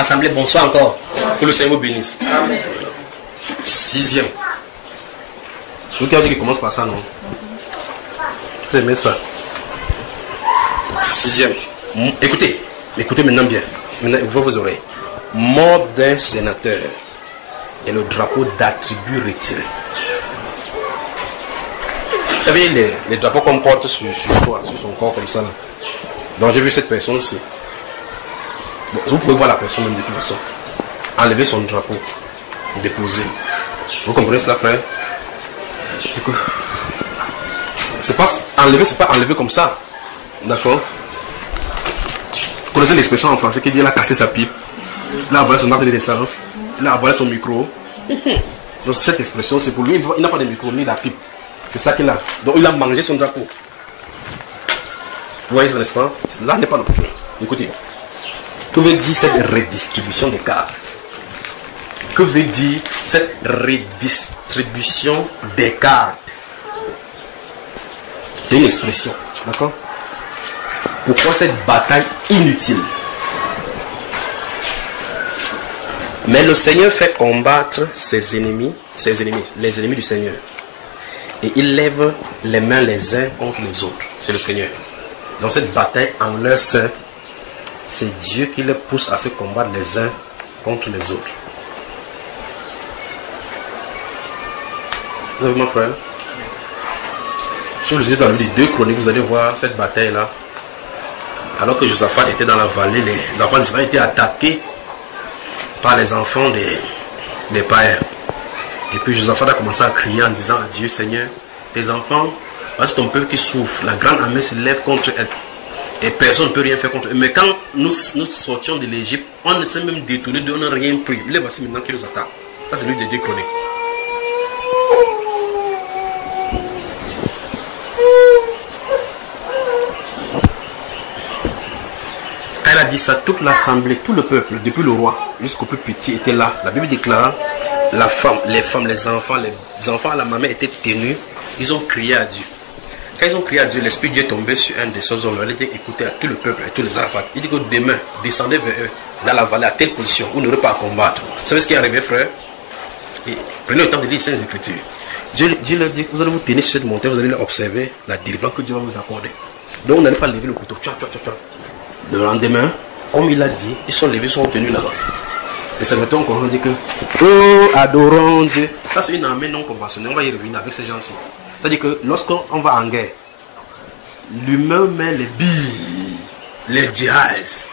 Assemblée, bonsoir encore. Que le Seigneur vous bénisse. Amen. 6e. Vous regardez qu'il commence par ça, non? Vous aimez ça? 6e. Écoutez, écoutez maintenant bien. Maintenant, ouvrez vos oreilles. Mort d'un sénateur et le drapeau d'attribut retiré. Vous savez, les drapeaux qu'on porte sur soi, sur son corps comme ça. Là. Donc j'ai vu cette personne-ci. Bon, vous pouvez voir la personne même de toute façon. Enlever son drapeau, déposer. Vous comprenez cela, frère? Du coup, c'est pas enlever comme ça. D'accord? Vous connaissez l'expression en français qui dit il a cassé sa pipe, il a avalé son arbre de naissance, il a avalé son micro. Donc cette expression, c'est pour lui, il n'a pas de micro ni la pipe. C'est ça qu'il a. Donc il a mangé son drapeau. Vous voyez ça, n'est-ce pas? Là n'est pas le problème. Écoutez. Que veut dire cette redistribution des cartes? Que veut dire cette redistribution des cartes? C'est une expression. D'accord? Pourquoi cette bataille inutile? Mais le Seigneur fait combattre ses ennemis, les ennemis du Seigneur. Et il lève les mains les uns contre les autres. C'est le Seigneur. Dans cette bataille en leur sein, c'est Dieu qui les pousse à se combattre les uns contre les autres. Vous avez mon frère? Si vous lisez dans le livre des 2 Chroniques, vous allez voir cette bataille-là. Alors que Josaphat était dans la vallée, les enfants d'Israël étaient attaqués par les enfants des païens. Et puis Josaphat a commencé à crier en disant à Dieu, Seigneur, tes enfants, c'est ton peuple qui souffre, la grande armée se lève contre elle. Et personne ne peut rien faire contre eux. Mais quand nous sortions de l'Égypte, on ne s'est même détourné d'eux, on n'a rien pris. Les voici maintenant qui nous attaquent. Ça c'est lui des 2 Chroniques. Quand elle a dit ça, toute l'assemblée, tout le peuple, depuis le roi jusqu'au plus petit était là. La Bible déclare, la femme, les enfants à la maman étaient tenus. Ils ont crié à Dieu. Quand ils ont crié à Dieu, l'Esprit de Dieu est tombé sur un de ces hommes. Il a dit, écoutez à tout le peuple et tous les enfants. Il dit que demain, descendez vers eux, dans la vallée, à telle position, vous n'aurez pas à combattre. Vous savez ce qui est arrivé, frère? Et prenez le temps de lire ces Écritures. Dieu leur dit, vous allez vous tenir sur cette montagne, vous allez observer la délivrance que Dieu va vous accorder. Donc vous n'allez pas lever le couteau. Le lendemain, comme il a dit, ils sont levés, ils sont tenus là-bas. Les serviteurs ont dit que, oh, adorons Dieu. Ça c'est une armée non conventionnelle, on va y revenir avec ces gens-ci. C'est-à-dire que lorsqu'on va en guerre, l'humain met les billes, les djihadistes.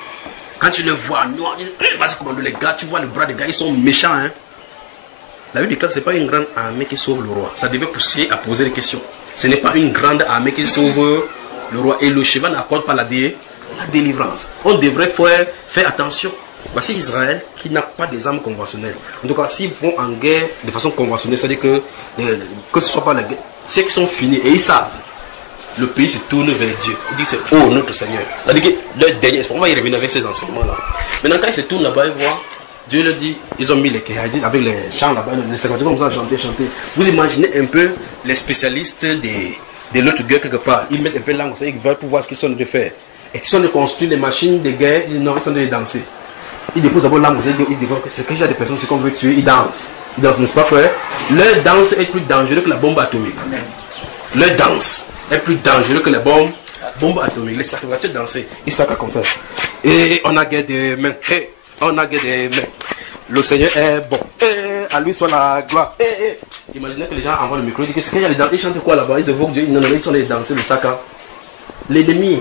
Quand tu les vois noirs, vas-y commando les gars, tu vois le bras des gars, ils sont méchants. Hein? La Bible déclare que ce n'est pas une grande armée qui sauve le roi. Ça devait pousser à poser des questions. Ce n'est pas une grande armée qui sauve le roi. Et le cheval n'accorde pas la délivrance. On devrait faire attention. Voici Israël qui n'a pas des armes conventionnelles. En tout cas, s'ils vont en guerre de façon conventionnelle, c'est-à-dire que ce ne soit pas la guerre, ceux qui sont finis et ils savent, le pays se tourne vers Dieu. Il dit c'est oh notre Seigneur. C'est-à-dire que leur dernier espoir, on va y revenir avec ces enseignements-là. Maintenant, quand ils se tournent là-bas, ils voient, Dieu leur dit, ils ont mis les kéhadis avec les chants là-bas, les secrétaires comme ça, chanter. Vous imaginez un peu les spécialistes de l'autre guerre quelque part. Ils mettent un peu langue, ils veulent pour voir ce qu'ils sont en train de faire. Et qu'ils sont de construire les machines de guerre, ils sont en train de danser. Ils déposent d'abord l'arme, ils disent que c'est que j'ai des personnes qu'on veut tuer, ils dansent. Ils dansent, n'est-ce pas, frère? Leur danse est plus dangereuse que la bombe atomique. Leur danse est plus dangereuse que les bombes atomiques. Les sacrificateurs dansent, ils sacrent comme ça. Et on a guerre des mains. On a guerre des mains. Le Seigneur est bon. À lui soit la gloire. Imaginez que les gens envoient le micro, ils disent qu'est-ce qu'il y a les danses? Ils chantent quoi là-bas? Ils évoquent Dieu. Non, ils sont allés danser le sacre. L'ennemi.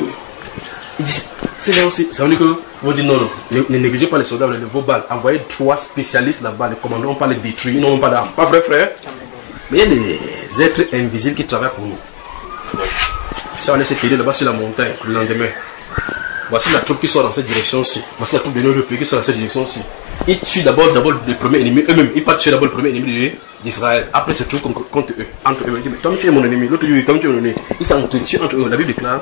Il dit, c'est gentil. Ça veut dire que vous dites non, ne négligez pas les soldats, vos balles. Envoyez 3 spécialistes là-bas, les commandants, on ne va pas les détruire, ils n'ont pas d'armes. Pas vrai, frère? Mais il y a des êtres invisibles qui travaillent pour nous. Ça va laisser tenir là-bas sur la montagne le lendemain. Voici la troupe qui sort dans cette direction-ci. Voici la troupe de notre pays qui sort dans cette direction-ci. Ils tuent d'abord les premiers ennemis eux-mêmes. Ils partent tuer d'abord le premier ennemi d'Israël. Après, ils se trouvent contre eux. Entre eux, ils disent, mais toi, tu es mon ennemi. L'autre dit, comme tu es mon ennemi. Ils s'entretuent entre eux. La Bible déclare,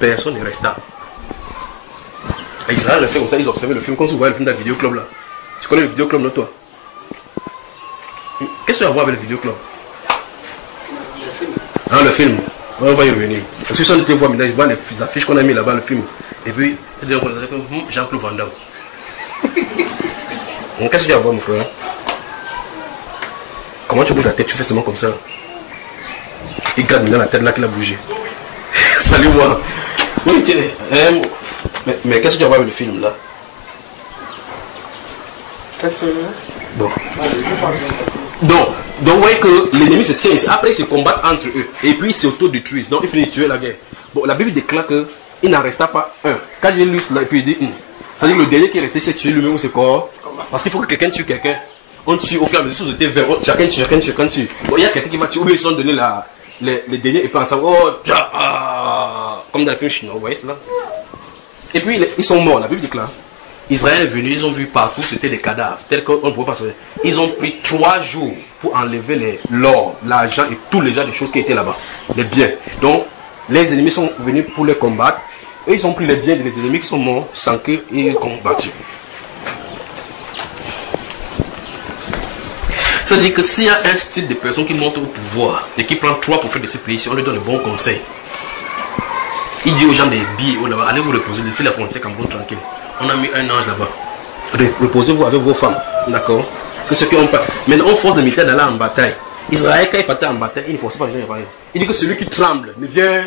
personne ne resta. Israël restait comme ça, ils observaient le film. Quand vous voyez le film de la vidéoclub là, tu connais le vidéoclub, non, toi? Qu'est-ce que tu vas voir avec le vidéoclub? Ah, le film. On va y revenir. Parce que si on te voit maintenant, ils voient les affiches qu'on a mis là-bas, le film. Et puis, Jean-Claude Van Damme. Qu'est-ce que tu vas voir, mon frère? Comment tu bouges la tête? Tu fais seulement comme ça. Il garde maintenant la tête là qu'il a bougé. Salut moi. Oui, mais qu'est-ce que tu vas voir avec le film là? Bon. Donc, vous voyez que l'ennemi se tient ici. Après, ils se combattent entre eux. Et puis, ils s'autodétruisent. Donc, ils finissent de tuer la guerre. Bon, la Bible déclare qu'il n'en resta pas un. Quand j'ai lu cela, et puis il dit, c'est-à-dire que le dernier qui est resté, c'est tuer lui-même ou c'est quoi? Parce qu'il faut que quelqu'un tue quelqu'un. On tue au fur et à mesure, c'était 20. Chacun tue. Bon, il y a quelqu'un qui va tuer. Ou bien ils sont donnés les derniers et puis ensemble. Oh, comme dans le film chinois, vous voyez cela? Et puis, ils sont morts. La Bible déclare. Israël est venu, ils ont vu partout, c'était des cadavres, tels qu'on ne pouvait pas sauver. Ils ont pris 3 jours pour enlever l'or, l'argent et tous les genres de choses qui étaient là-bas, les biens. Donc, les ennemis sont venus pour les combattre. Eux, ils ont pris les biens des ennemis qui sont morts sans qu'ils combattent. C'est-à-dire que s'il y a un style de personne qui monte au pouvoir et qui prend 3 prophètes de ce pays, si on lui donne le bon conseil, il dit aux gens des billes, là-bas, allez vous reposer, laissez la frontière Cameroun tranquille. On a mis un ange là-bas. Reposez-vous avec vos femmes. D'accord? Que ceux qui ont pas. Maintenant, on force les militaires d'aller en bataille. Israël, quand il partait en bataille, il ne forçait pas les gens à aller. Il dit que celui qui tremble, mais vient.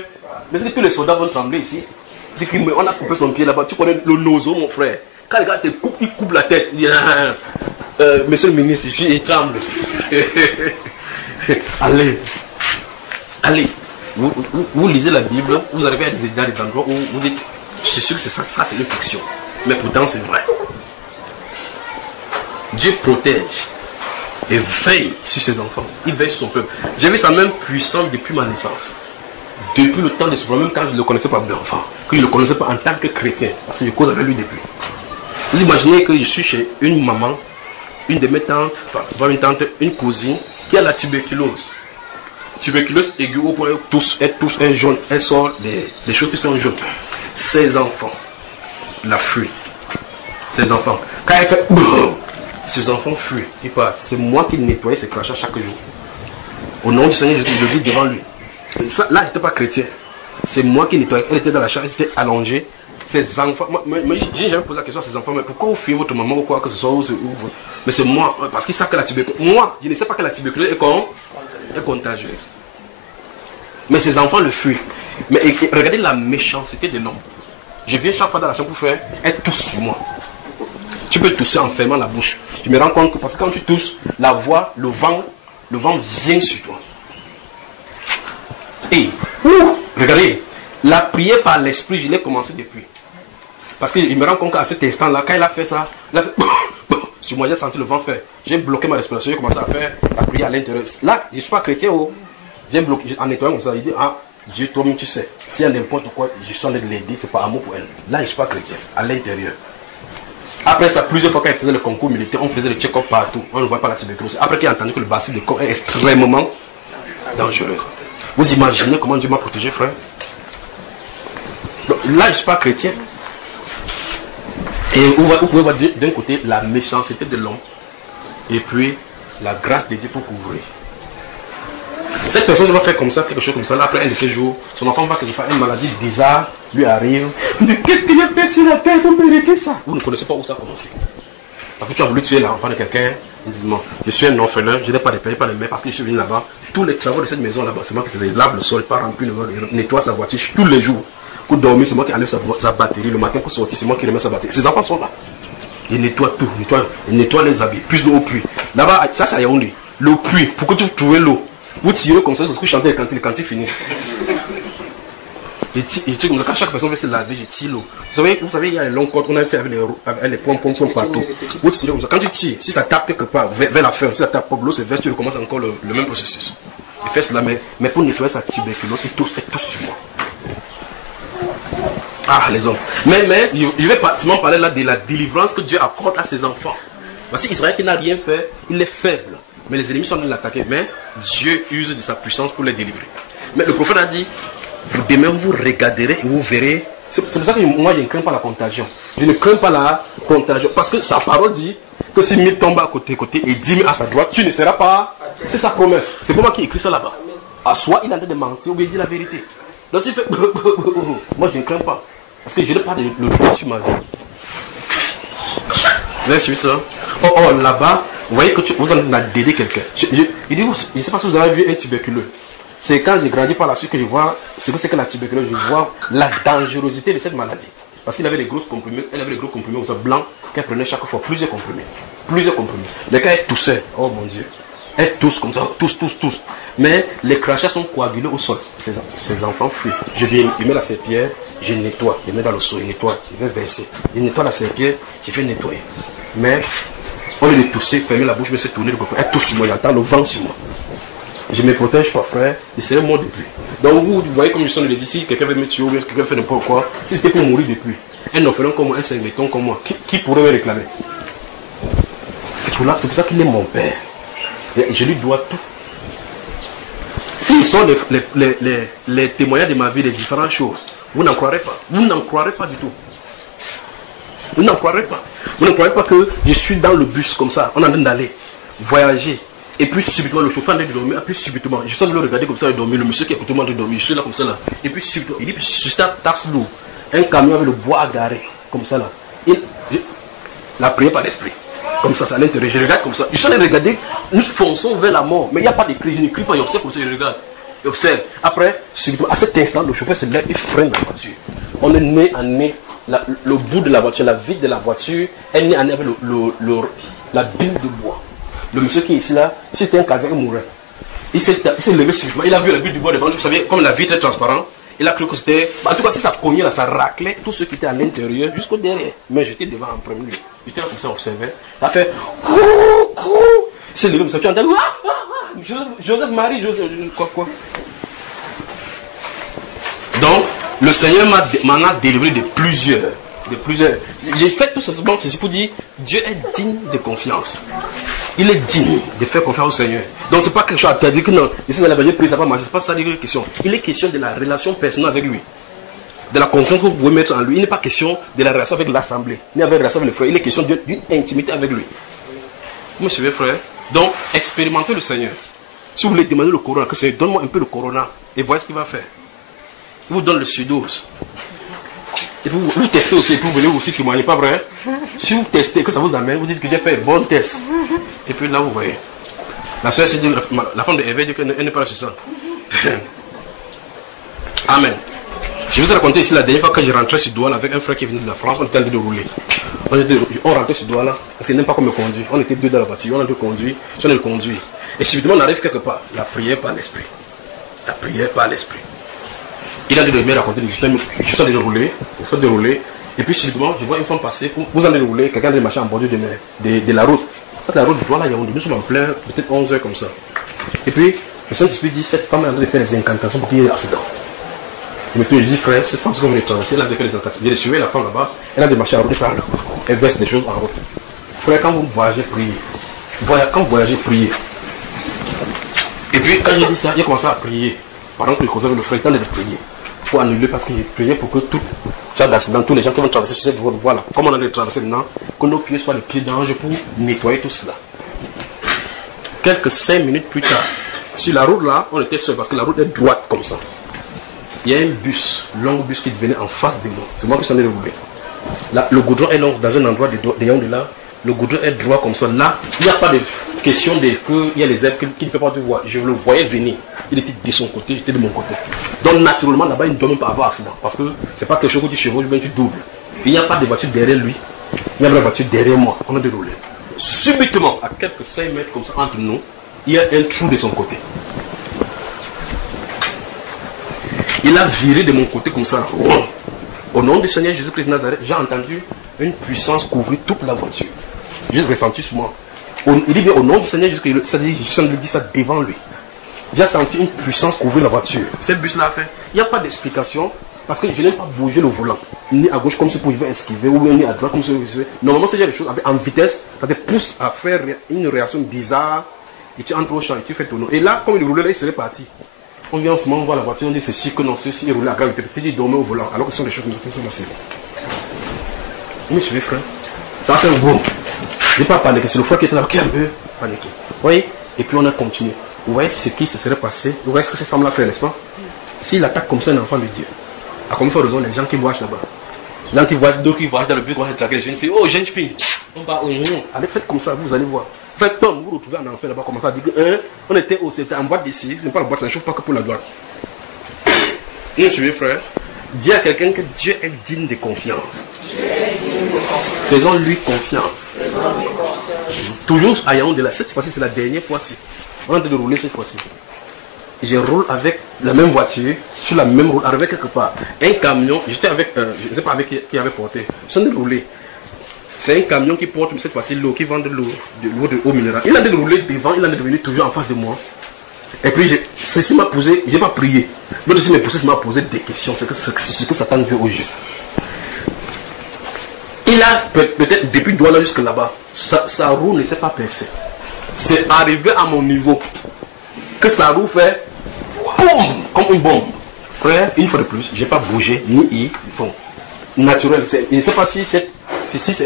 Mais est-ce que tous les soldats vont trembler ici? Il dit qu'on a coupé son pied là-bas. Tu connais le nozo, mon frère. Quand les gars te coupent, ils coupent la tête. Il dit, monsieur le ministre, il tremble. Allez. Vous lisez la Bible, vous arrivez dans des endroits où vous dites. Je suis sûr que c'est ça c'est une fiction. Mais pourtant, c'est vrai. Dieu protège et veille sur ses enfants. Il veille sur son peuple. J'ai vu ça même puissant depuis ma naissance. Depuis le temps de ce même quand je ne le connaissais pas d'enfant. Que je ne le connaissais pas en tant que chrétien. Parce que je cause avec lui depuis. Vous imaginez que je suis chez une maman, une de mes tantes, enfin, c'est pas une tante, une cousine, qui a la tuberculose. Tuberculose aiguë au point où tous est jaune. Elle sort des choses qui sont jaunes. Ses enfants la fuient. Ses enfants. Quand elle fait ses enfants fuient. Il part. C'est moi qui nettoyais ses crachats chaque jour. Au nom du Seigneur, je le dis devant lui. Là, je n'étais pas chrétien. C'est moi qui nettoyais. Elle était dans la chambre, elle était allongée. Ses enfants. J'ai jamais posé la question à ses enfants, mais pourquoi vous fuyez votre maman ou quoi que ce soit? Mais c'est moi. Parce qu'ils savent que la tuberculose. Moi, je ne sais pas que la tuberculose est contagieuse. Mais ses enfants le fuient. Mais regardez la méchanceté de l'homme. Je viens chaque fois dans la chambre pour faire, elle tousse sur moi. Tu peux tousser en fermant la bouche. Je me rends compte que parce que quand tu tousses, la voix, le vent vient sur toi. Et, regardez, la prière par l'esprit, je l'ai commencé depuis. Parce que je me rends compte qu'à cet instant-là, quand il a fait ça, sur moi j'ai senti le vent faire. J'ai bloqué ma respiration, j'ai commencé à faire la prière à l'intérieur. Là, je ne suis pas chrétien, j'ai bloqué, en nettoyant comme ça, il dit, Dieu, toi-même, tu sais, s'il y a n'importe quoi, je suis en train de l'aider, c'est pas amour pour elle. Là, je ne suis pas chrétien, à l'intérieur. Après ça, plusieurs fois, quand il faisait le concours militaire, on faisait le check-up partout, on ne voit pas la tuberculose. Après qu'il a entendu que le bacille de corps est extrêmement dangereux. Vous imaginez comment Dieu m'a protégé, frère? Donc, là, je ne suis pas chrétien. Et vous pouvez voir d'un côté la méchanceté de l'homme, et puis la grâce de Dieu pour couvrir. Cette personne va faire comme ça, quelque chose comme ça. Là, après un de ces jours, son enfant va faire une maladie bizarre, lui arrive. Il dit, qu'est-ce qu'il a fait sur la terre pour mériter ça? Vous ne connaissez pas où ça a commencé. Parce que tu as voulu tuer l'enfant de quelqu'un. Il dit, non, je suis un orphelin, je n'ai pas repayé par les mains parce que je suis venu là-bas. Tous les travaux de cette maison là-bas, c'est moi qui faisais. Il lave le sol, pas rempli le vol, il nettoie sa voiture tous les jours. Pour dormir, c'est moi qui enlève sa batterie. Le matin, pour sortir, c'est moi qui remet sa batterie. Ses enfants sont là. Il nettoie tout, il nettoie les habits, plus l'eau au puits. Là-bas, ça, c'est à Yaoundé. Le puits, pour que tu trouves l'eau. Vous tirez comme ça, c'est ce que je chantais les cantines finit. Et comme ça, quand chaque personne veut se laver, je tire l'eau. Vous savez, il y a les longs côtes qu'on a fait avec les pompons partout. Vous tirez comme ça. Quand tu tires, si ça tape quelque part, vers la fin, si ça tape, l'eau se verse, tu recommences encore le même processus. Il fait cela, mais pour nettoyer sa tuberculose, il tousse sur moi. Ah, les hommes. Mais je vais seulement parler là de la délivrance que Dieu accorde à ses enfants. Parce qu'Israël qui n'a rien fait, il est faible. Mais les ennemis sont en train de l'attaquer. Mais Dieu use de sa puissance pour les délivrer. Mais le prophète a dit, vous demain vous regarderez et vous verrez. C'est pour ça que moi je ne crains pas la contagion. Je ne crains pas la contagion. Parce que sa parole dit que si 1000 tombent à côté et 10 000 à sa droite, tu ne seras pas. C'est sa promesse. C'est pas moi qui écris ça là-bas. Soit il est en train de mentir ou bien il dit la vérité. Donc s'il fait moi je ne crains pas. Parce que je n'ai pas de droit sur ma vie. Vous avez suivi ça? Oh, là-bas, vous voyez que vous en avez d'aider quelqu'un. Je ne sais pas si vous avez vu un tuberculeux. C'est quand j'ai grandi par la suite que je vois ce que c'est que la tuberculose. Je vois la dangerosité de cette maladie. Parce qu'il avait les grosses comprimés, elle avait les gros comprimés blancs qu'elle prenait chaque fois, plusieurs comprimés. Plusieurs comprimés. Les gars, elle toussait. Oh mon Dieu. Elle tousse comme ça, tous. Mais les crachats sont coagulés au sol. Ces enfants fuient. Je viens, je mets la serpillère, je nettoie. Je mets dans le seau, je nettoie, je vais verser. Je nettoie la serpillère, je vais nettoyer. Mais au lieu de tousser, fermer la bouche, je vais se tourner de côté. Elle tousse sur moi, j'entends le vent sur moi. Je me protège pas, frère, et c'est un mot depuis. Donc vous voyez comme je suis le dit, si quelqu'un veut me tuer ou quelqu'un fait n'importe quoi, si c'était pour mourir depuis, un orphelin comme moi, un singleton comme moi, qui pourrait me réclamer? C'est pour ça qu'il est mon père. Et je lui dois tout. S'ils sont les témoignages de ma vie, des différentes choses, vous n'en croirez pas. Vous n'en croirez pas du tout. Vous n'en croirez pas. Vous ne croirez pas que je suis dans le bus comme ça, on est en train d'aller voyager. Et puis subitement, le chauffeur est de dormir. Et puis subitement, je suis en train de le regarder comme ça, il dormir. Le monsieur qui est écoutement de dormir, je suis là comme ça là. Et puis subitement, il dit, je suis à tasse lourd. Un camion avec le bois agarré, comme ça là. La prière par l'esprit. Comme ça, c'est à l'intérieur. Je regarde comme ça. Je suis en train de regarder, nous fonçons vers la mort. Mais il n'y a pas de cri, je ne crie pas, j'observe comme ça, je regarde. J'observe. Après, subitement, à cet instant, le chauffeur se lève et freine la voiture. On est nez à nez. Le bout de la voiture, la vitre de la voiture, est nez à nez avec la bille de bois. Le monsieur qui est ici là, si c'était un Kazakh, il mourrait. Il s'est levé subitement. Il a vu la bille du bois devant lui. Vous savez, comme la vitre est transparente, il a cru que c'était. En tout cas, si ça cognait là, ça raclait tout ce qui était à l'intérieur jusqu'au derrière. Mais j'étais devant en premier lieu. J'étais là comme ça, observé. Ça fait. Il s'est levé comme ça. Tu entends. Joseph Marie, Joseph. Quoi. Donc, le Seigneur m'en a délivré de plusieurs. J'ai fait tout simplement, c'est pour dire Dieu est digne de confiance. Il est digne de faire confiance au Seigneur. Donc c'est pas quelque chose à dire que non, je suis à la prise, ça va marcher. C'est pas ça la question. Il est question de la relation personnelle avec lui. De la confiance que vous pouvez mettre en lui. Il n'est pas question de la relation avec l'assemblée, ni avec la relation avec le frère. Il est question d'une intimité avec lui. Vous me suivez, frère? Donc, expérimentez le Seigneur. Si vous voulez demander le corona, que c'est donne-moi un peu le corona et voyez ce qu'il va faire. Il vous donne le sudose. Et puis vous testez aussi, et puis vous venez aussi témoigner, pas vrai? Si vous testez, que ça vous amène, vous dites que j'ai fait un bon test. Et puis là, vous voyez. La soeur s'est dit, la femme de Hervé dit qu'elle n'est pas là sur ça. Amen. Je vous ai raconté ici la dernière fois que je rentrais sur Douala avec un frère qui venait de la France, on était en train de rouler. On rentrait sur Douala, parce qu'il n'aime pas qu'on me conduise. On était deux dans la voiture, on a deux conduits, on a le conduit. Et subitement, on arrive quelque part. La prière par l'esprit. La prière par l'esprit. Il a dû me raconter des histoires, je suis en train de rouler, et puis subitement, je vois une femme passer, vous allez rouler, quelqu'un de marcher en bordure de la route. Ça, la route de Douala, nous sommes en plein, peut-être 11 heures comme ça. Et puis, le Saint-Esprit dit, cette femme est en train de faire des incantations pour qu'il y ait un accident. Je me dis, frère, cette femme, c'est comme elle est traversée, elle a fait des incantations. J'ai suivi la femme là-bas, elle a démarché en route, elle verse des choses en route. Frère, quand vous voyagez, priez. Quand vous voyagez, priez. Et puis, quand j'ai dit ça, il a commencé à prier. Pendant que le cousin avec le frère, il tente de prier. Pour annuler, parce que j'ai prié pour que tout ça d'accident, tous les gens qui vont traverser sur cette voie, voilà, comme on a traversé maintenant, que nos pieds soient les pieds d'ange pour nettoyer tout cela. Quelques 5 minutes plus tard, sur la route là, on était seul parce que la route est droite comme ça. Il y a un bus, long bus qui venait en face de nous. C'est moi qui s'en ai roulé. Là, le goudron est long dans un endroit de là. Le goudron est droit comme ça. Là, il n'y a pas de question qu'il y a les herbes qui ne fait pas de voie. Je le voyais venir. Il était de son côté, j'étais de mon côté. Donc naturellement, là-bas, il ne doit même pas avoir accident. Parce que ce n'est pas quelque chose que tu chevauches, mais tu doubles. Il n'y a pas de voiture derrière lui. Il y a de la voiture derrière moi. On a déroulé. Subitement, à quelques 5 mètres comme ça entre nous, il y a un trou de son côté. Il a viré de mon côté comme ça. Au nom du Seigneur Jésus-Christ de Nazareth, j'ai entendu une puissance couvrir toute la voiture. J'ai ressenti sur moi. Il dit bien au nom du Seigneur Jésus-Christ, je lui dis ça devant lui. J'ai senti une puissance couvrir la voiture. Ce bus-là a fait. Il n'y a pas d'explication parce que je n'ai pas bougé le volant. Ni à gauche comme si pour esquiver ou ni à droite comme si pour esquiver. Normalement, c'est des choses en vitesse, ça te pousse à faire une réaction bizarre. Et tu entres au champ et tu fais ton nom. Et là, comme il roulait là, il serait parti. On vient en ce moment, on voit la voiture, on dit c'est chic que non, ceci, il roulait à gravité. Peut-être il dormait au volant. Alors que ce sont des choses qui sont passées. Vous me suivez, frère? Ça a fait un boum. Je n'ai pas paniqué. C'est le frère qui était là qui a un peu paniqué. Vous voyez? Et puis on a continué. Vous voyez ce qui se serait passé? Vous voyez ce que cette femme-là fait, n'est-ce pas? S'il attaque comme ça un enfant de Dieu, à combien de raison les gens qui voyagent là-bas? Les gens qui voyagent, d'autres qui voyagent dans le bus, qui vont traquer les jeunes filles. Oh, jeune fille! On va au nom. Allez, faites comme ça, vous allez voir. Faites comme vous retrouvez un enfant là-bas, commencez à dire que on était c'était en boîte d'ici, ce n'est pas la boîte, ça ne chauffe pas que pour la gloire. Vous suivez, frère? Dis à quelqu'un que Dieu est digne de confiance. Faisons-lui confiance. Toujours à Yaoundé, cette fois-ci, c'est la dernière fois-ci. On est en train de rouler cette fois-ci. Je roule avec la même voiture, sur la même route, arrivé quelque part. Un camion, j'étais avec, je ne sais pas avec qui avait porté. Je suis en train de rouler. C'est un camion qui porte cette fois-ci l'eau, qui vend de l'eau de eau minérale. Il a de rouler devant, il en est devenu toujours en face de moi. Et puis, ceci m'a posé, je n'ai pas prié. L'autre aussi m'a poussé, m'a posé des questions. C'est ce que Satan veut au juste. Il a peut-être depuis Douala jusque là-bas, sa roue ne s'est pas percée. C'est arrivé à mon niveau que sa roue fait boum, comme une bombe. Frère, une fois de plus, je n'ai pas bougé, ni bon, naturel. Je ne sais pas si c'est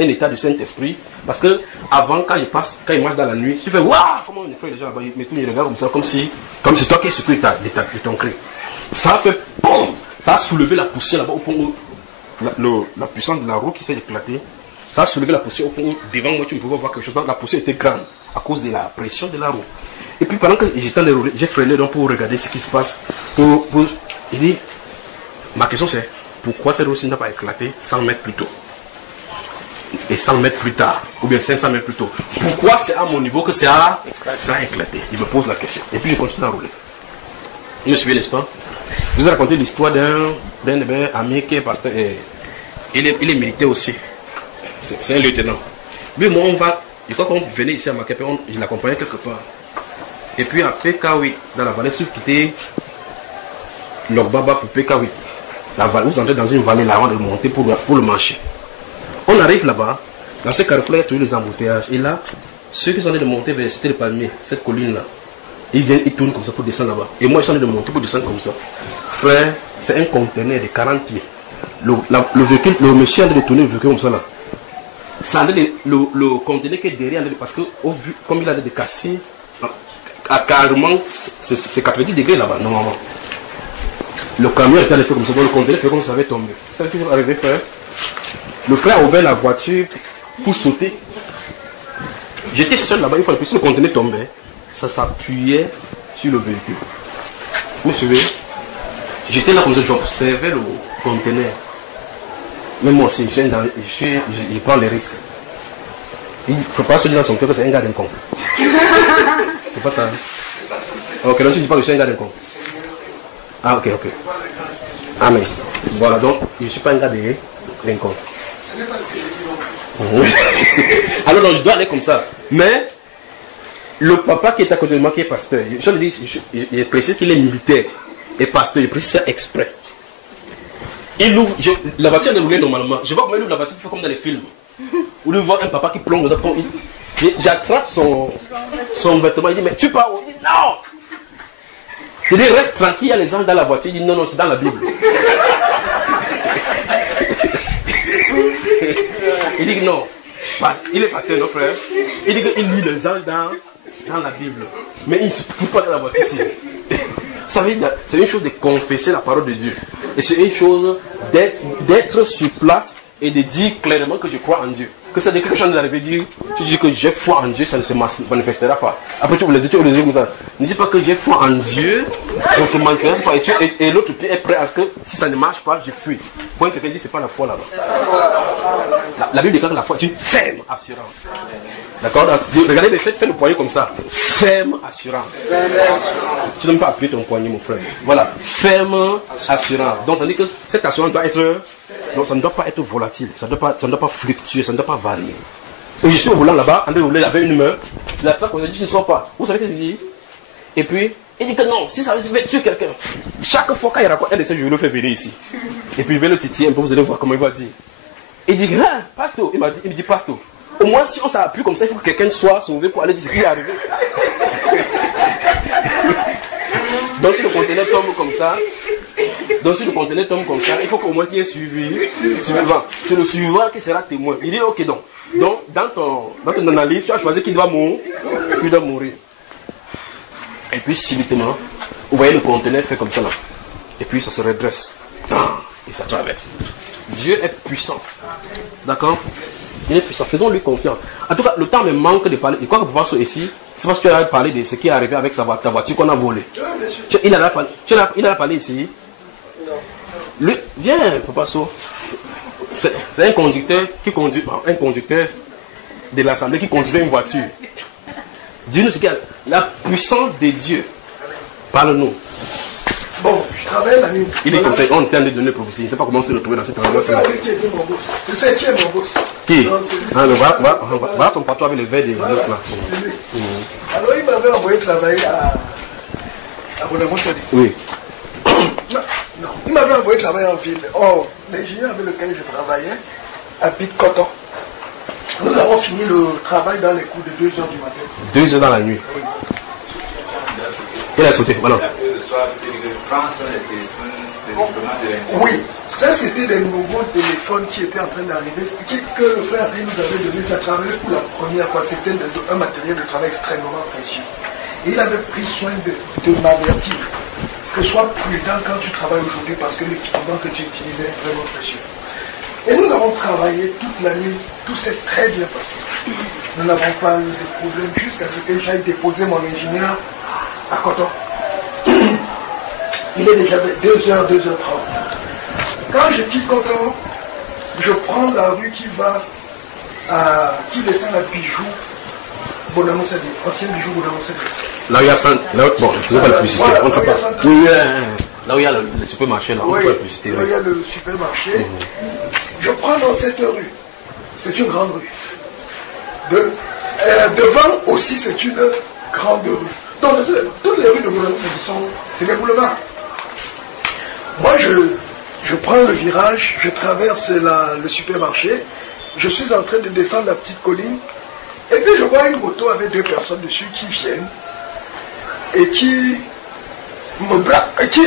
un état du Saint-Esprit. Parce que avant, quand il marche dans la nuit, tu fais waouh, comment on fait les gens là-bas, mais tout ils regardent comme ça, comme si toi qui es surpris de ton cri. Ça a fait boum, ça a soulevé la poussière là-bas au point où la puissance de la roue qui s'est éclatée, ça a soulevé la poussière au point où devant moi tu ne pouvais voir quelque chose. Donc la poussière était grande à cause de la pression de la roue. Et puis pendant que j'étais déroulé, j'ai freiné donc pour regarder ce qui se passe. Je dis, ma question c'est, pourquoi cette roue n'a pas éclaté 100 mètres plus tôt? Et 100 mètres plus tard, ou bien 500 mètres plus tôt. Pourquoi c'est à mon niveau que ça a éclaté? Je me pose la question. Et puis je continue à rouler. Vous me suivez, n'est-ce pas? Je vous ai raconté l'histoire d'un ami qui est pasteur. Il est militaire aussi. C'est un lieutenant. Lui, moi, je crois qu'on venait ici à Makepé, je l'accompagnais quelque part. Et puis à Pekawi, dans la vallée, sauf quitter Logbaba pour Pekawi. Vous entrez dans une vallée là, on va monter pour le marché. On arrive là-bas, dans ce carrefour, il y a tous les embouteillages. Et là, ceux qui sont en train de monter vers la cité de Palmier, cette colline-là, ils viennent, ils tournent comme ça pour descendre là-bas. Et moi, ils sont en train de monter pour descendre comme ça. Frère, c'est un conteneur de 40 pieds. Le véhicule, le monsieur est en train de tourner le véhicule comme ça là. Ça le conteneur qui est derrière, parce que comme il a de casser, à carrément, c'est 90 degrés là-bas, normalement. Le camion était en fait comme ça, le conteneur fait comme ça avait tombé. Vous savez ce qui est arrivé, frère? Le frère a ouvert la voiture pour sauter. J'étais seul là-bas, une fois de plus, le conteneur tombait. Ça s'appuyait sur le véhicule. Vous me suivez? J'étais là comme ça, j'observais le conteneur. Même moi aussi, je prends les risques. Il ne faut pas se dire dans son cœur que c'est un gars d'un con. C'est pas ça. Hein? Ok, donc tu ne dis pas que je suis un gars d'un con. Ah, ok. Ah, mais voilà, donc je ne suis pas un gars d'un con. Alors non, je dois aller comme ça. Mais le papa qui est à côté de moi, qui est pasteur, je précise qu'il est militaire et pasteur, je précise ça exprès. Il ouvre, la voiture est roulée normalement. Je vois comment il ouvre la voiture, il fait comme dans les films. Où il voit un papa qui plonge dans sa pompe. J'attrape son vêtement, il dit, mais tu pars où? Il dit, non! Je dis, reste tranquille, il y a les gens dans la voiture. Il dit, non, c'est dans la Bible. Il dit que non. Il est pasteur, non, frère. Il dit qu'il lit les anges dans la Bible. Mais il ne se fout pas dans la voiture ici. Vous savez, c'est une chose de confesser la parole de Dieu. Et c'est une chose d'être sur place et de dire clairement que je crois en Dieu. Que ça dit quelque chose d'arriver dire, tu dis que j'ai foi en Dieu, ça ne se manifestera pas. Après tu vous les études, comme ça. Ne dis pas que j'ai foi en Dieu, ça ne se manifestera pas. Et l'autre pied est prêt à ce que si ça ne marche pas, je fuis. Quand quelqu'un dit c'est pas la foi là-bas. La Bible déclare que la foi est une ferme assurance. D'accord? Regardez, faites le poignet comme ça. Ferme assurance. Tu ne peux pas appuyer ton poignet, mon frère. Voilà. Ferme assurance. Donc ça dit que cette assurance doit être. Donc ça ne doit pas être volatile, ça ne doit pas fluctuer, ça ne doit pas varier. Et je suis au volant là-bas, en train de rouler avec une main, la traque, on a dit, je ne sors pas. Vous savez ce qu'il dit? Et puis, il dit que non, si ça veut tuer quelqu'un, chaque fois qu'il raconte un de ces je le fais venir ici. Et puis il va le titiller un peu, vous allez voir comment il va dire. Il dit, ah, pasteur, il me dit, pasteur, au moins si on s'appuie comme ça, il faut que quelqu'un soit sauvé pour aller dire ce qui est arrivé. Donc si le conteneur tombe comme ça, il faut qu'au moins qu'il y ait suivi. C'est le suivant qui sera témoin. Il dit, ok, donc dans ton analyse, tu as choisi qui doit mourir. Et puis, subitement, vous voyez le conteneur fait comme ça là. Et puis, ça se redresse. Et ça traverse. Dieu est puissant. D'accord? Il est puissant. Faisons-lui confiance. En tout cas, le temps me manque de parler. Je crois que Papa So ici, c'est parce que tu as parlé de ce qui est arrivé avec ta voiture qu'on a volée. Il en a parlé ici. Non. Lui, viens, Papa So. C'est un conducteur qui conduit, un conducteur de l'Assemblée qui conduisait une voiture. Dis-nous ce qu'il y a. La puissance de Dieu. Parle-nous. Bon, je travaille la nuit. Il est comme ça, on tient de donner prophétie. Il ne sait pas comment se retrouver dans cette C'est lui qui était mon boss. Je sais qui est mon boss. Qui? Non, Voilà son patron avec le verre de l'autre là. c'est lui. Alors il m'avait envoyé travailler à Bonamosadi. Oui. Non, il m'avait envoyé travailler en ville. Or, l'ingénieur avec lequel je travaillais habite Coton. Nous avons fini le travail dans les coups de 2 heures du matin. 2 heures dans la nuit. Oui. Il a sauté, voilà. Oui, ça c'était des nouveaux téléphones qui étaient en train d'arriver, que le frère Henri nous avait donné, ça travaillait pour la première fois, c'était un matériel de travail extrêmement précieux. Et il avait pris soin de m'avertir que sois prudent quand tu travailles aujourd'hui parce que l'équipement que tu utilisais est vraiment précieux. Et nous avons travaillé toute la nuit, tout s'est très bien passé. Nous n'avons pas eu de problème jusqu'à ce que j'aille déposer mon ingénieur à Coton. Il est déjà 2h, 2h30. Quand je quitte Coton, je prends la rue qui descend à Bijou, Bonamosadi, ancien Bijou Bonamosadi. Là où il y a bon, je ne faisais pas la publicité. Voilà, On fait pas. Oui, là où il y a le supermarché, là, on Oui, fait la publicité. là où il y a le supermarché. Je prends dans cette rue. C'est une grande rue. Devant aussi, c'est une grande rue. Donc, toutes les rues de Bonamosadi c'est des boulevards. Moi, je prends le virage, je traverse le supermarché, je suis en train de descendre la petite colline, et puis je vois une moto avec 2 personnes dessus qui viennent et qui me braquent, qui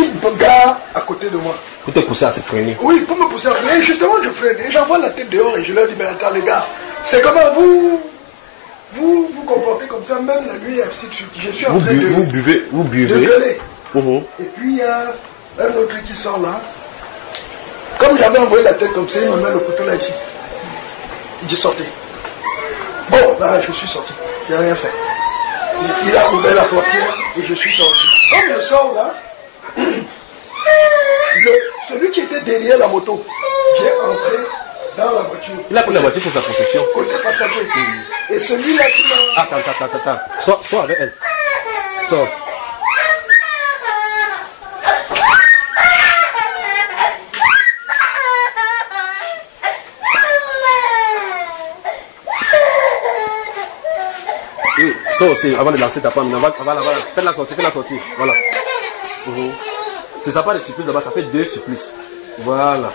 me garent à côté de moi. Pour te pousser à se freiner. Oui, pour me pousser à freiner. Justement, je freine et j'envoie la tête dehors et je leur dis, mais attends les gars, c'est comment vous comportez comme ça, même la nuit, ainsi de suite. Je suis en train vous buvez. de gueuler. Et puis il y a un autre qui sort là. Comme j'avais envoyé la tête comme ça, il me met le couteau là ici. Il dit sortez. Bon, là je suis sorti. Il n'a rien fait. Il a ouvert la portière et je suis sorti. Comme je sors là, celui qui était derrière la moto vient entrer dans la voiture. Il a pris la voiture pour sa possession. Côté passager. Et celui-là qui m'a... Attends. Sors avec elle. Sors. Oui, sors aussi avant de lancer ta pomme. Voilà. Fais-la sortir. Voilà. C'est ça, pas de supplice là-bas, ça fait 2 supplices. Voilà.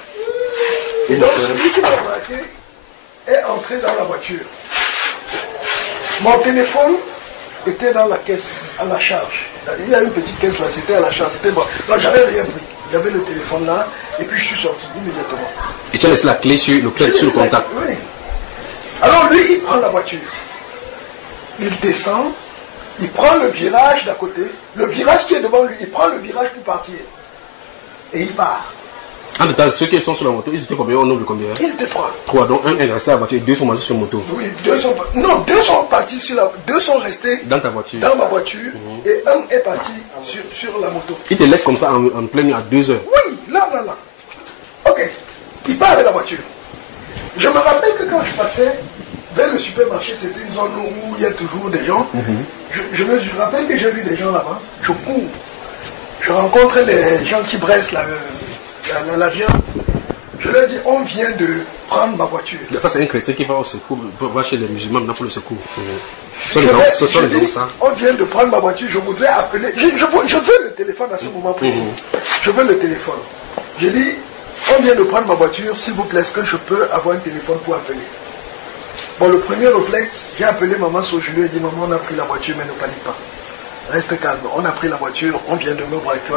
Et donc celui qui m'a braqué est entré dans la voiture. Mon téléphone était dans la caisse, à la charge. Il y a une petite caisse là, c'était à la charge, c'était bon. Non, j'avais rien pris. J'avais le téléphone là, et puis je suis sorti immédiatement. Et tu as laissé la clé sur le contact. Oui. Alors lui, il prend la voiture. Il descend, il prend le virage d'à côté, le virage qui est devant lui, il prend le virage pour partir. Et il part. En tout cas, ceux qui sont sur la moto, ils étaient combien au nombre de combien? Ils étaient 3. 3, donc un est resté à la voiture et 2 sont montés sur la moto. Oui, 2 sont non, 2 sont partis sur la... 2 sont restés dans ta voiture. Dans ma voiture, et un est parti sur la moto. Il te laisse comme ça en pleine nuit à 2 heures. Oui, là. Ok. Il part avec la voiture. Je me rappelle que quand je passais vers le supermarché, c'était une zone où il y a toujours des gens. Je me rappelle que j'ai vu des gens là-bas. Je cours. Je rencontre les gens qui brassent la viande. Je leur dis, on vient de prendre ma voiture. Ça, c'est un chrétien qui va au secours, va chez les musulmans maintenant pour le secours. On vient de prendre ma voiture, je voudrais appeler. Je veux le téléphone à ce moment précis. Je veux le téléphone. J'ai dit, on vient de prendre ma voiture, s'il vous plaît, est-ce que je peux avoir un téléphone pour appeler? Bon, le premier réflexe, j'ai appelé maman sur je lui ai dit, maman, on a pris la voiture, mais ne panique pas. Reste calme. On a pris la voiture, on vient de me braquer, on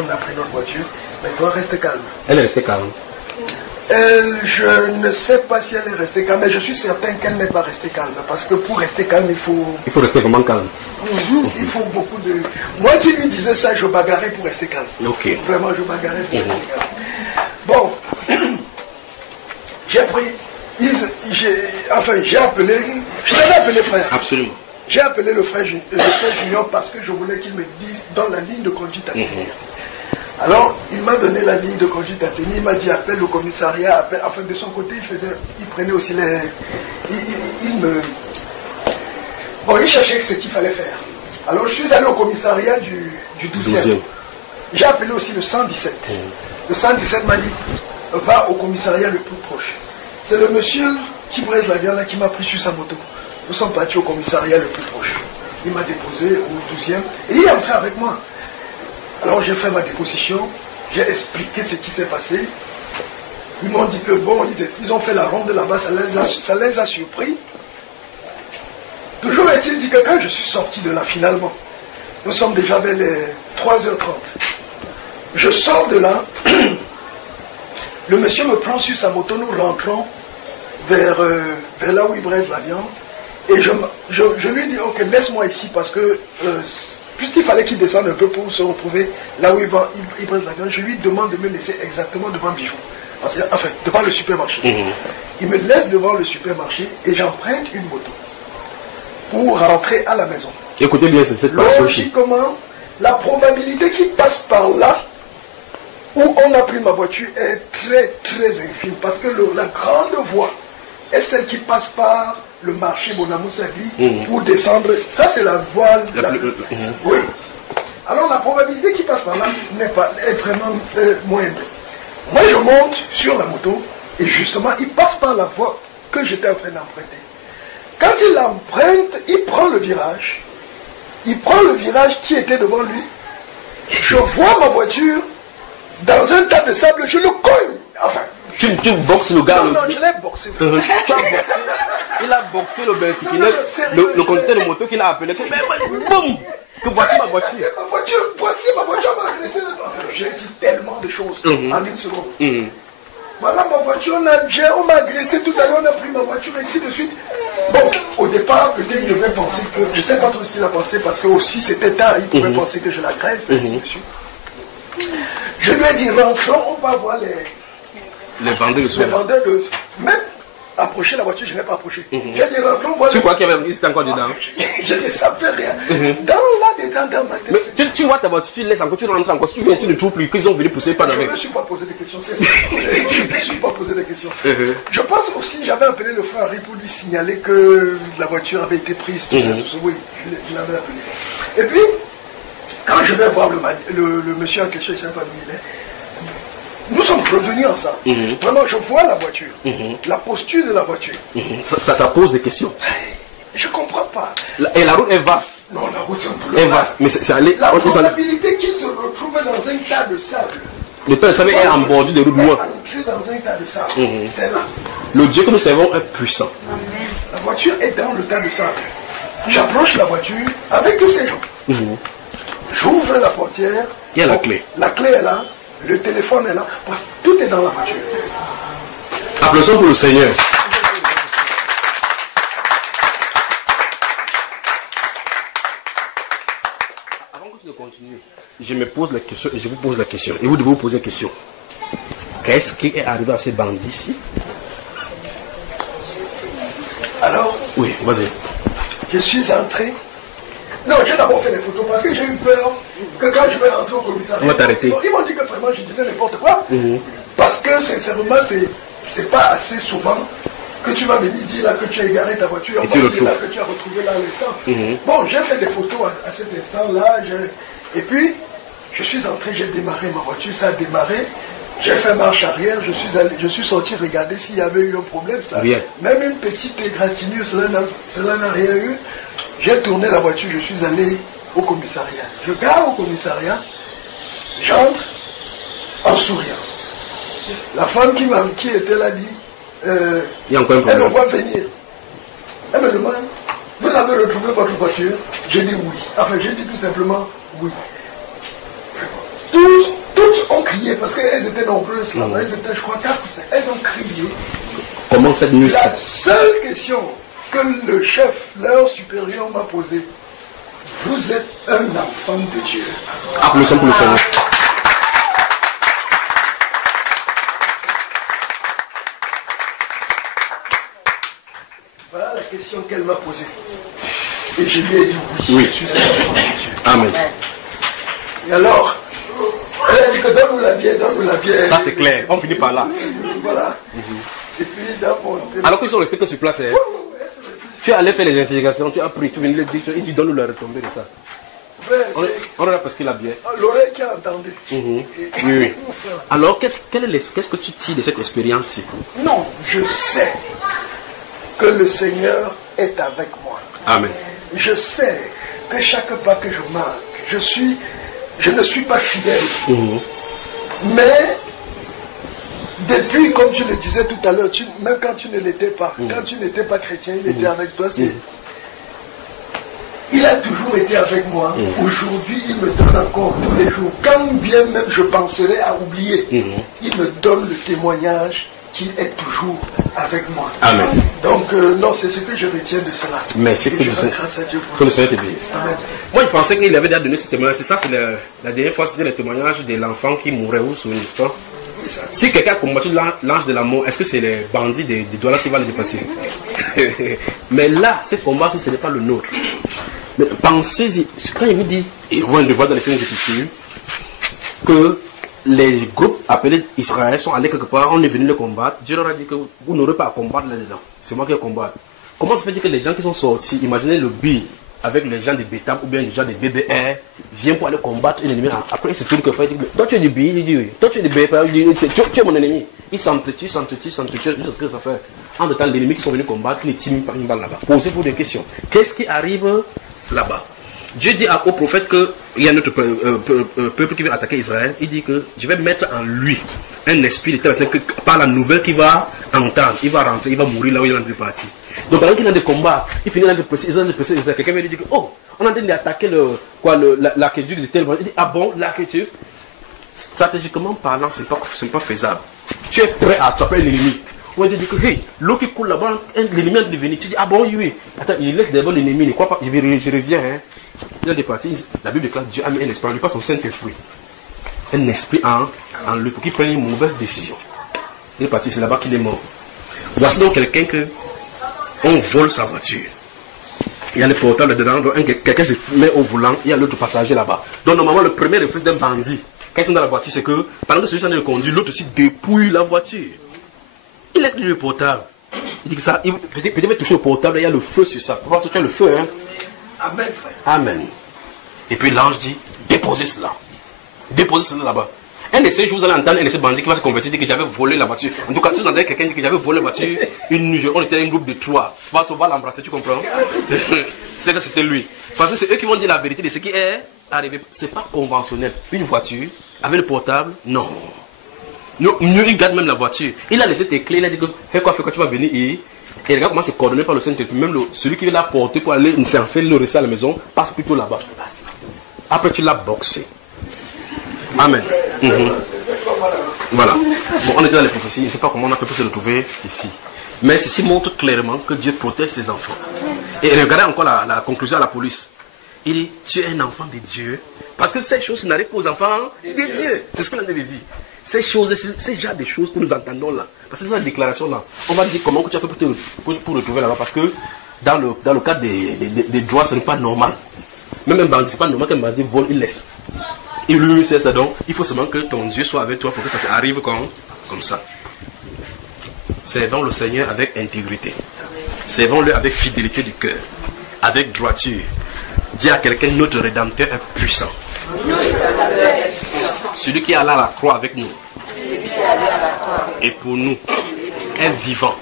a pris notre voiture. Mais toi, reste calme. Elle est restée calme. Je ne sais pas si elle est restée calme, mais je suis certain qu'elle n'est pas restée calme. Parce que pour rester calme, il faut... Il faut rester vraiment calme. Il faut beaucoup de... Moi qui lui disais ça, je bagarrais pour rester calme. Ok. Vraiment, je bagarrais pour rester calme. Bon, j'ai pris j'ai appelé, je t'avais appelé frère. Absolument. J'ai appelé le frère Junior parce que je voulais qu'il me dise dans la ligne de conduite à tenir. Alors, il m'a donné la ligne de conduite à tenir, il m'a dit appelle le commissariat, enfin de son côté, il prenait aussi les... il cherchait ce qu'il fallait faire. Alors, je suis allé au commissariat du 12e. J'ai appelé aussi le 117. Le 117 m'a dit, va au commissariat le plus proche. C'est le monsieur qui braise la viande là qui m'a pris sur sa moto. Nous sommes partis au commissariat le plus proche. Il m'a déposé au 12e et il est entré avec moi. Alors j'ai fait ma déposition, j'ai expliqué ce qui s'est passé. Ils m'ont dit que bon, ils ont fait la ronde là-bas, ça les a surpris. Toujours est-il dit que quand je suis sorti de là finalement, nous sommes déjà vers les 3h30. Je sors de là, le monsieur me prend sur sa moto, nous rentrons vers là où il braise la viande. Et je lui dis, ok, laisse-moi ici parce que, puisqu'il fallait qu'il descende un peu pour se retrouver là où il braise la viande, je lui demande de me laisser exactement devant Bijou. Enfin, devant le supermarché. Il me laisse devant le supermarché et j'emprunte une moto pour rentrer à la maison. Écoutez bien cette partie aussi. Logiquement, la probabilité qu'il passe par là, où on a pris ma voiture, est très très infime parce que la grande voie est celle qui passe par le marché Bonamoussagli pour descendre. Ça, c'est la voie oui. Alors, la probabilité qu'il passe par là est vraiment moindre. Moi, je monte sur la moto et justement, il passe par la voie que j'étais en train d'emprunter. Quand il l'emprunte, il prend le virage. Il prend le virage qui était devant lui. Je vois ma voiture dans un tas de sable, je le cogne. Enfin, tu boxes le gars. Non, je l'ai boxé. Tu as boxé. Il a boxé le bencyclette, le conducteur de moto qu'il a appelé. Boum! Que voici ma voiture. Voici ma voiture m'a agressé. J'ai dit tellement de choses en une seconde. Voilà ma voiture, on m'a agressé tout à l'heure, on a pris ma voiture et ainsi de suite. Bon, au départ, peut-être il devait penser que, je ne sais pas trop ce qu'il a pensé parce que aussi c'était tard, il pouvait penser que je l'agresse et ainsi de suite. Je lui ai dit, rentrons, on va voir les vendeurs de... Même approcher la voiture, je n'ai pas approché. J'ai dit, rentrons, voilà. Tu crois qu'il y avait c'était encore dedans? Je ne savais rien. Dans ma tête. Mais tu vois ta voiture, tu laisses encore, tu rentres encore. Si tu viens, tu ne trouves plus qu'ils ont venu pousser pas avec. Je ne me suis pas posé des questions, c'est ça. Je ne me suis pas posé des questions. Je pense aussi, j'avais appelé le frère Harry pour lui signaler que la voiture avait été prise. Tout ça. Oui, je l'avais appelé. Et puis, quand je vais voir le monsieur en question, il ne sait pas d'où il est. Nous sommes revenus ensemble. Vraiment, je vois la voiture, la posture de la voiture. Ça pose des questions. Je ne comprends pas. Et la route est vaste. Non, la route est vaste. Mais c'est allé. La probabilité qu'il se retrouve dans un tas de sable. Le tas de sable est en bordure de route loin. Entrer dans un tas de sable. C'est là. Le Dieu que nous servons est puissant. Amen. La voiture est dans le tas de sable. J'approche la voiture avec tous ces gens. J'ouvre la portière. Il y a la clé. La clé est là. Le téléphone est là. Tout est dans la voiture. Applaudissons pour le Seigneur. Avant que tu ne continues, je me pose la question et je vous pose la question. Et vous devez vous poser la question. Qu'est-ce qui est arrivé à ces bandits-ci? Alors? Oui, vas-y. Je suis entré. Non, j'ai d'abord fait les photos parce que j'ai eu peur que quand je vais rentrer au commissariat, on va t'arrêter. Ils m'ont dit que vraiment je disais n'importe quoi. Parce que sincèrement, c'est pas assez souvent que tu vas venir dire là que tu as égaré ta voiture, et tu retrouves là que tu as retrouvé là à l'instant. Bon, j'ai fait des photos à cet instant-là. Et puis, je suis entré, j'ai démarré ma voiture, ça a démarré. J'ai fait marche arrière, je suis sorti regarder s'il y avait eu un problème. Ça. Même une petite égratignure, cela n'a rien eu. J'ai tourné la voiture, je suis allé au commissariat. Je gare au commissariat, j'entre en souriant. La femme qui était là dit, il y a encore un problème. Elle me voit venir. Elle me demande, vous avez retrouvé votre voiture? J'ai dit oui. Enfin, j'ai dit tout simplement oui. Toutes ont crié parce qu'elles étaient nombreuses là. Elles étaient, je crois, 4 ou 5. Elles ont crié. Comment cette nuit? La seule question que le chef, leur supérieur, m'a posée: vous êtes un enfant de Dieu. Applaudissons pour le Seigneur. question qu'elle m'a posée. Et je lui ai dit oui, Oui. je suis un enfant de Dieu. Amen. Et alors, elle a dit que donne-nous la bière, donne-nous la bière. Ça c'est clair, on finit par là. Voilà. Et puis dans mon téléphone. Alors qu'ils sont restés que sur place, hein. Tu allais faire les investigations, tu as pris, tu venais le dire, et tu donnes la retombée de ça. Frère, On aura presque la bière. l'oreille qui a entendu. Oui, oui. Alors, qu'est-ce que tu tires de cette expérience-ci? Non, je sais que le Seigneur est avec moi. Amen. Je sais que chaque pas que je marque, je ne suis pas fidèle. Mais depuis, comme tu le disais tout à l'heure, même quand tu ne l'étais pas, quand tu n'étais pas chrétien, il était avec toi. Il a toujours été avec moi. Aujourd'hui, il me donne encore tous les jours. Quand bien même je penserais à oublier, il me donne le témoignage qu'il est toujours avec moi. Amen. Donc, non, c'est ce que je retiens de cela. Merci Et que je le rends grâce à Dieu pour que le ça. Seigneur te bénisse. Amen. Moi, je pensais qu'il avait déjà donné ce témoignage. C'est ça, c'est la dernière fois, c'était le témoignage de l'enfant qui mourait ou sous, n'est-ce pas? Oui, ça. Si quelqu'un a combattu l'ange de la mort, est-ce que c'est les bandits des douanes qui vont le dépasser? Mais là, ce combat, ce n'est pas le nôtre. Mais pensez-y, quand il vous dit, et on le voit dans les Saintes Écritures, que les groupes appelés Israël sont allés quelque part, on est venu le combattre, Dieu leur a dit que vous n'aurez pas à combattre là-dedans. C'est moi qui vais combattre. Comment se fait-il que les gens qui sont sortis, imaginez le bill avec les gens des Bétam ou bien les gens des BBR, viennent pour aller combattre un ennemi. Après, ils se tournent que il dit, toi tu es du bill, il dit oui. Toi tu es du BBR, il dit, tu es mon ennemi. Ils s'entretuent, jusqu'à ce que ça fait. En même temps, l'ennemi qui sont venus combattre, ils ne tirent pas une balle là-bas. Posez-vous des questions. Qu'est-ce qui arrive là-bas? Dieu dit au prophète qu'il y a notre peuple qui veut attaquer Israël. Il dit que je vais mettre en lui un esprit de telle façon que par la nouvelle qu'il va entendre, il va rentrer, il va mourir là où il est en train de partir. Donc pendant qu'il est dans des combats, il finit dans des pressions, quelqu'un vient lui dire que oh, on est en train d'attaquer l'aqueduc de tel moment. Il dit ah bon, l'aqueduc, stratégiquement parlant, c'est pas faisable. Tu es prêt à attraper l'ennemi. On te dit que hey, l'eau qui coule là-bas, l'ennemi est devenu. Tu dis ah bon oui. Attends, il laisse d'abord l'ennemi, ne crois pas, je reviens. Hein. Il a des parties, la Bible déclare Dieu a mis un esprit, on lui passe son Saint-Esprit. Un esprit en lui pour qu'il prenne une mauvaise décision. Il est parti, c'est là-bas qu'il est mort. Voici donc quelqu'un que on vole sa voiture. Il y a le portable dedans, donc quelqu'un se met au volant, il y a l'autre passager là-bas. Donc normalement le premier réflexe d'un bandit, quand ils sont dans la voiture, c'est que pendant que celui-ci est en train de conduire, l'autre aussi dépouille la voiture. Il laisse le portable. Il dit que ça, peut-être il va toucher le portable, il y a le feu sur ça. Pour voir si tu as le feu, hein. Amen, frère. Amen. Et puis l'ange dit, déposez cela. Déposez cela là-bas. Un de ces jours, vous allez entendre un de ces bandits qui va se convertir, dit que j'avais volé la voiture. En tout cas, si vous entendez quelqu'un dire que j'avais volé la voiture, une nuit, on était un groupe de 3. On va l'embrasser, tu comprends? C'est que c'était lui. Parce que c'est eux qui vont dire la vérité de ce qui est arrivé. C'est pas conventionnel. Une voiture, avec le portable, non. Mieux, il garde même la voiture. Il a laissé tes clés, il a dit que fais quoi, tu vas venir et regarde comment c'est coordonné par le Saint-Esprit. Même celui qui veut la porter pour aller incenser le rester à la maison, passe plutôt là-bas. Après, tu l'as boxé. Amen. Voilà. Bon, on est dans les prophéties, je ne sais pas comment on a fait pour se retrouver ici. Mais ceci montre clairement que Dieu protège ses enfants. Et regardez encore la conclusion à la police. Il dit, tu es un enfant de Dieu. Parce que ces choses n'arrivent qu'aux enfants de Dieu. C'est ce qu'on a dit. Ces choses, c'est déjà des choses que nous entendons là. Parce que c'est la déclaration là. On va dire comment que tu as fait pour retrouver là-bas. Parce que dans le cadre des droits, ce n'est pas normal. Même un bandit, ce n'est pas normal qu'un bandit vole, il laisse. Et lui, c'est ça. Donc, il faut seulement que ton Dieu soit avec toi pour que ça arrive comme ça. Servons le Seigneur avec intégrité. Servons-le avec fidélité du cœur. Avec droiture. Dis à quelqu'un, notre Rédempteur est puissant. Celui qui est allé à la croix avec nous et pour nous est vivant.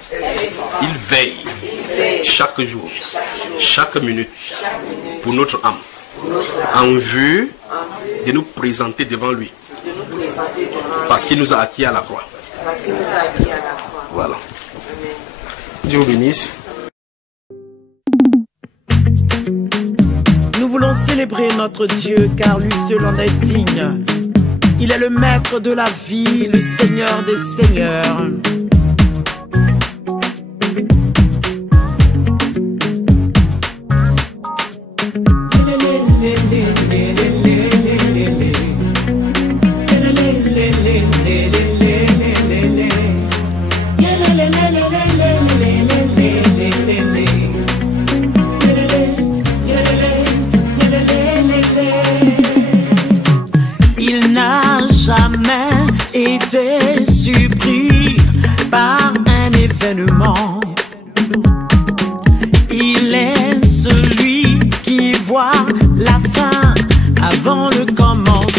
Il veille chaque jour, chaque minute pour notre âme en vue de nous présenter devant lui parce qu'il nous a acquis à la croix. Voilà. Dieu vous bénisse. Nous voulons célébrer notre Dieu car lui seul en est digne. Il est le maître de la vie, le Seigneur des seigneurs.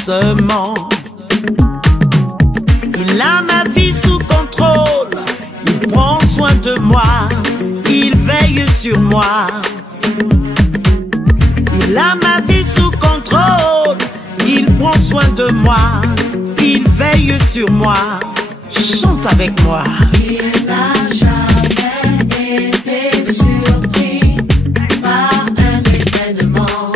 commencement. Il a ma vie sous contrôle, il prend soin de moi, il veille sur moi. Il a ma vie sous contrôle, il prend soin de moi, il veille sur moi. Chante avec moi. Il n'a jamais été surpris par un événement.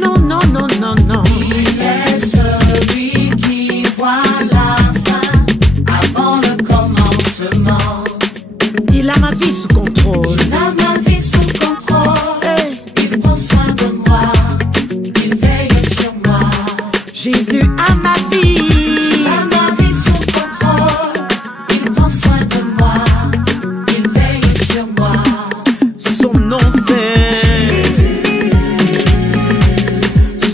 Non, non, non, non, non. Il est celui qui voit la fin avant le commencement. Il a ma vie sous contrôle. Il a ma vie sous contrôle. Hey. Il prend soin de moi. Il veille sur moi. Jésus a ma vie. Il a ma vie sous contrôle. Il prend soin de moi. Il veille sur moi. Son nom c'est.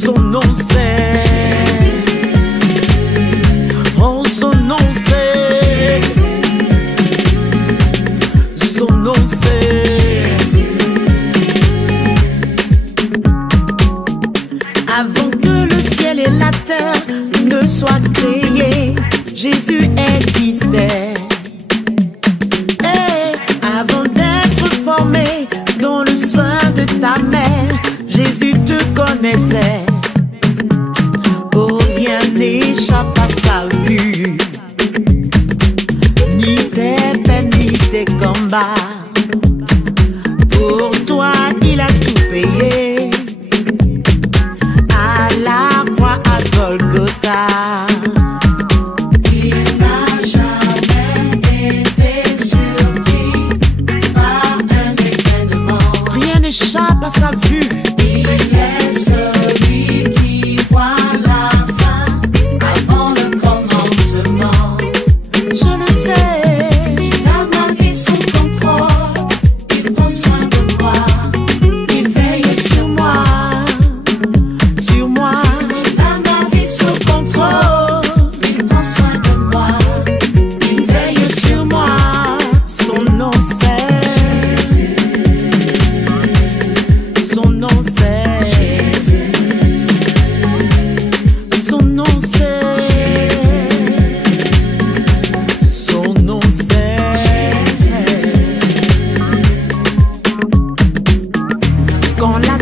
Son nom c'est. Oh, son nom c'est. Son nom c'est. Avant que le ciel et la terre ne soient créés, Jésus existait. Et avant d'être formé dans le sein de ta mère, Jésus te connaissait. Oh, rien n'échappe à sa vue, ni tes peines, ni tes combats. Pour toi, il a tout payé à la croix à Golgotha. Il n'a jamais été surpris par un événement. Rien n'échappe à sa vue. Il est celui qui voit la fin avant le commencement. Je le sais. Il a ma vie sous contrôle. Il prend soin de moi. Il veille sur moi. Sur moi, Il a ma vie sous contrôle. Il prend soin de moi. Il veille sur moi. Son nom c'est. Son nom c'est. Son nom c'est. Son nom c'est. Quand la